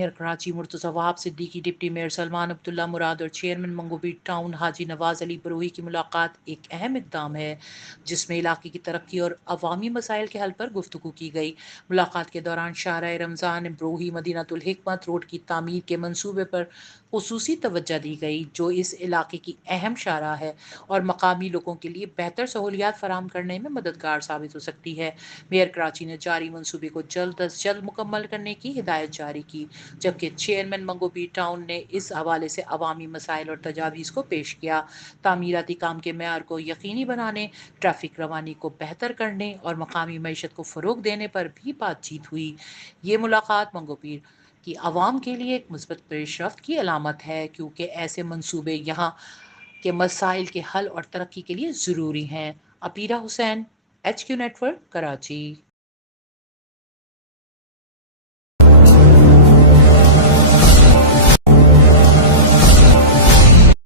Mayor Karachi Murtaza Wahab Siddiqui, deputy mayor Salman Abdullah Murad और chairman Manghopir town Haji Nawaz Ali Brohi की मुलाकात एक अहम इक़दाम है जिसमें इलाके की तरक्की और अवामी मसाइल के हल पर गुफ्तगू की गई। मुलाकात के दौरान शाहराह रमज़ान बरूही मदीनातुल हिकमत रोड की तामीर के मंसूबे पर खुसूसी तवज्जो दी गई जो इस इलाके की अहम शाहराह है और मकामी लोगों के लिए बेहतर सहूलियात फराहम करने में मददगार साबित हो सकती है। मेयर कराची ने जारी मंसूबे को जल्द अज जल्द मुकम्मल करने की हिदायत जारी की, जबकि चेयरमैन मंगोबी टाउन ने इस हवाले से अवामी मसाइल और तजावीज़ को पेश किया। तामीराती काम के मेयार को यकीनी बनाने, ट्रैफिक रवानी को बेहतर करने और मकामी मईशत को फ़रोग देने पर भी बातचीत हुई। ये मुलाकात मंगोपीर की आवाम के लिए एक मुस्बत पेशरफ्त की अलामत है क्योंकि ऐसे मंसूबे यहाँ के मसाइल के हल और तरक्की के लिए ज़रूरी हैं। अपीरा हुसैन, HQ नेटवर्क, कराची।